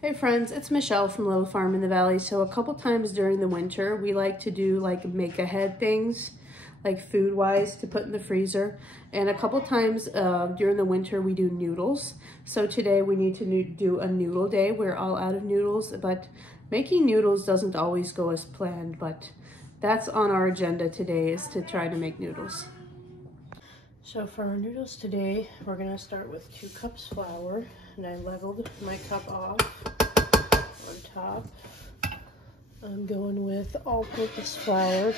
Hey friends, it's Michelle from Little Farm in the Valley. So a couple times during the winter, we like to do like make ahead things, like food wise to put in the freezer. And a couple times during the winter, we do noodles. So today we need to do a noodle day. We're all out of noodles, but making noodles doesn't always go as planned, but that's on our agenda today, is to try to make noodles. So for our noodles today, we're gonna start with 2 cups flour, and I leveled my cup off on top. I'm going with all-purpose flour.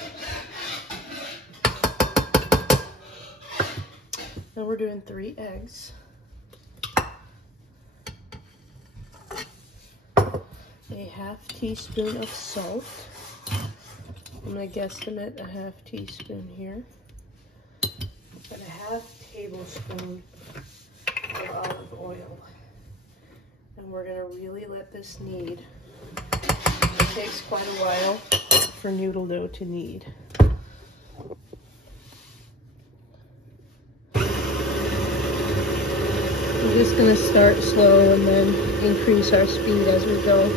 Now we're doing 3 eggs. A half teaspoon of salt. I'm gonna guesstimate a half teaspoon here. And a half tablespoon of olive oil. And we're gonna really let this knead. It takes quite a while for noodle dough to knead. We're just gonna start slow and then increase our speed as we go.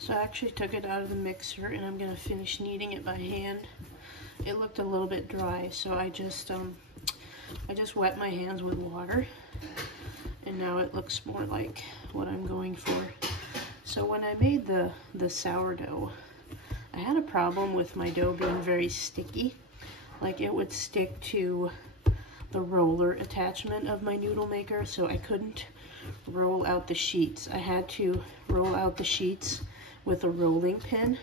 So I actually took it out of the mixer and I'm gonna finish kneading it by hand. It looked a little bit dry, so I just wet my hands with water, and now it looks more like what I'm going for. So when I made the sourdough, I had a problem with my dough being very sticky. Like it would stick to the roller attachment of my noodle maker, so I couldn't roll out the sheets. I had to roll out the sheets with a rolling pin,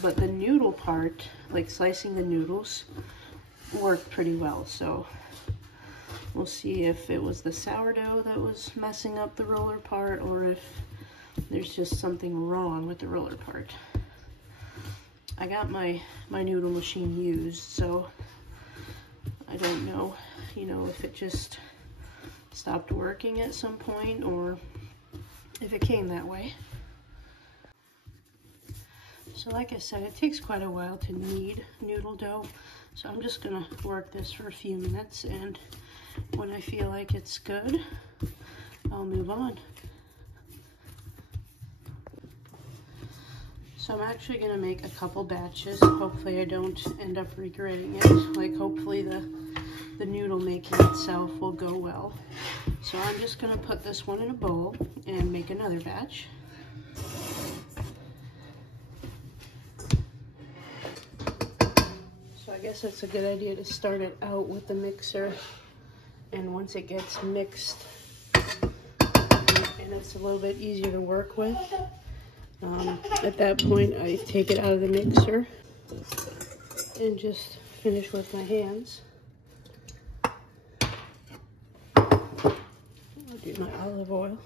but the noodle part, like slicing the noodles, worked pretty well. So we'll see if it was the sourdough that was messing up the roller part, or if there's just something wrong with the roller part. I got my noodle machine used, so I don't know, if it just stopped working at some point or if it came that way. So like I said, it takes quite a while to knead noodle dough, so I'm just gonna work this for a few minutes, and when I feel like it's good, I'll move on. So I'm actually gonna make a couple batches. Hopefully I don't end up regretting it. Like hopefully the noodle making itself will go well. So I'm just gonna put this one in a bowl and make another batch. So I guess it's a good idea to start it out with the mixer And once it gets mixed and it's a little bit easier to work with, at that point I take it out of the mixer and just finish with my hands. I'll do my olive oil.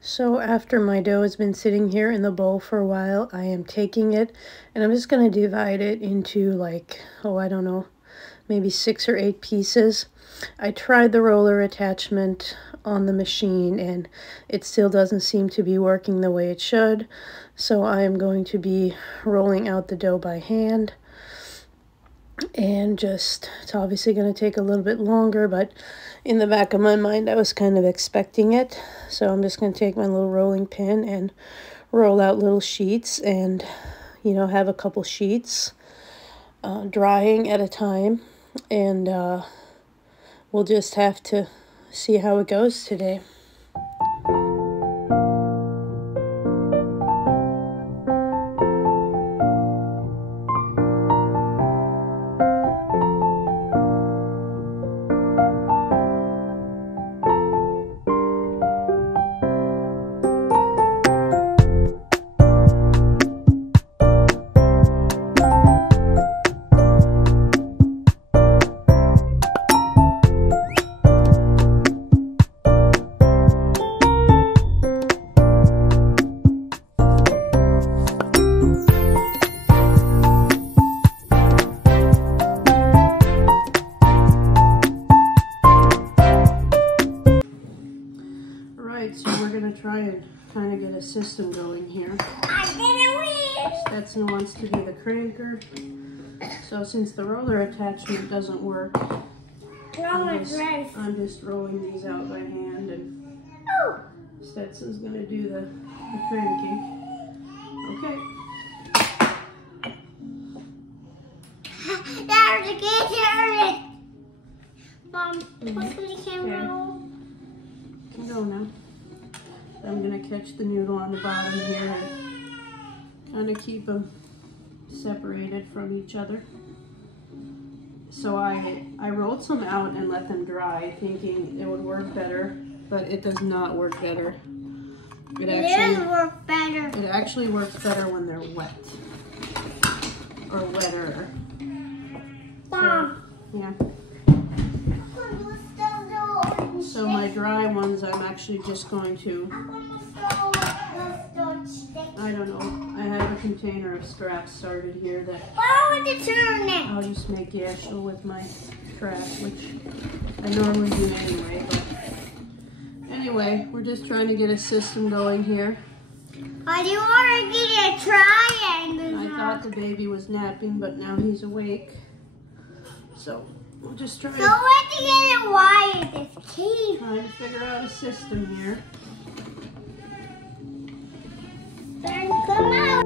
So after my dough has been sitting here in the bowl for a while, I am taking it and I'm just going to divide it into like, oh, I don't know, maybe 6 or 8 pieces. I tried the roller attachment on the machine and it still doesn't seem to be working the way it should. So I am going to be rolling out the dough by hand. And just, it's obviously going to take a little bit longer, but in the back of my mind I was kind of expecting it. So I'm just going to take my little rolling pin and roll out little sheets and, you know, have a couple sheets drying at a time. And we'll just have to see how it goes today. So we're going to try and kind of get a system going here. Stetson wants to be the cranker. So since the roller attachment doesn't work, I'm just rolling these out by hand, and Stetson's going to do the cranking. Okay. Mom, what's the camera roll? Go now. I'm going to catch the noodle on the bottom here and kind of keep them separated from each other. So I rolled some out and let them dry, thinking it would work better, but it does not work better. It does work better. It actually works better when they're wet or wetter. Mom. So, yeah. So my dry ones, I'm actually just going to, I don't know, I have a container of straps started here that I'll just make yashel with my trash, which I normally do anyway. But anyway, we're just trying to get a system going here. I do want to get a triangle. I thought the baby was napping, but now he's awake. So we'll just try to get it wired, this key. Trying to figure out a system here. Then come out.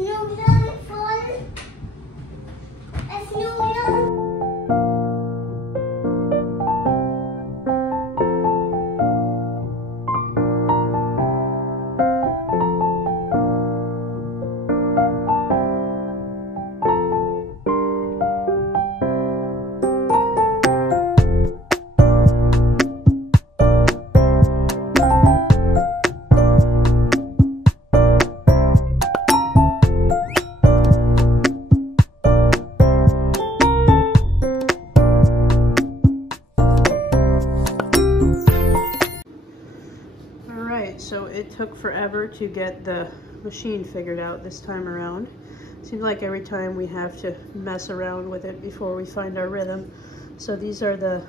It's noodles full. It's noodles. So it took forever to get the machine figured out this time around. Seems like every time we have to mess around with it before we find our rhythm. So these are the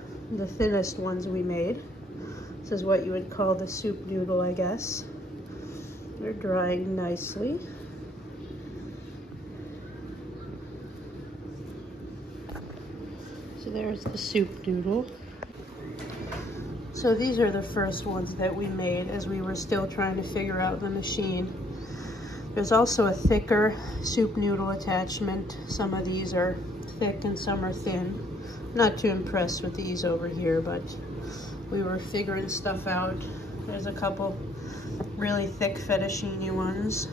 thinnest ones we made. This is what you would call the soup noodle, I guess. They're drying nicely. So there's the soup noodle. So these are the first ones that we made as we were still trying to figure out the machine. There's also a thicker soup noodle attachment. Some of these are thick and some are thin. Not too impressed with these over here, but we were figuring stuff out. There's a couple really thick fettuccine ones.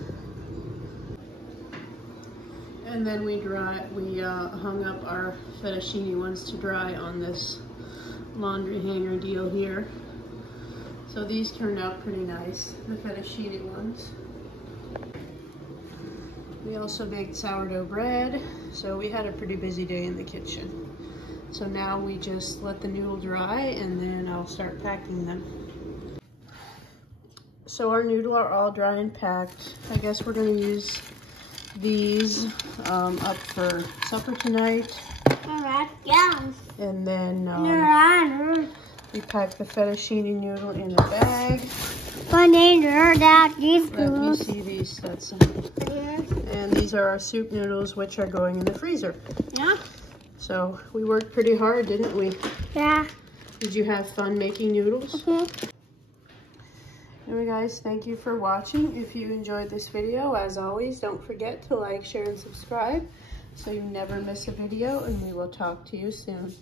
And then we hung up our fettuccine ones to dry on this laundry hanger deal here. So these turned out pretty nice, the fettuccine ones. We also baked sourdough bread, so we had a pretty busy day in the kitchen. So now we just let the noodle dry and then I'll start packing them. So our noodle are all dry and packed. I guess we're going to use these up for supper tonight. Alright, yeah. And then we pack the fettuccine noodle in a bag. Let me see these. That's and these are our soup noodles, which are going in the freezer. Yeah. So we worked pretty hard, didn't we? Yeah. Did you have fun making noodles? Mm-hmm. Anyway, guys, thank you for watching. If you enjoyed this video, as always, don't forget to like, share, and subscribe so you never miss a video, and we will talk to you soon.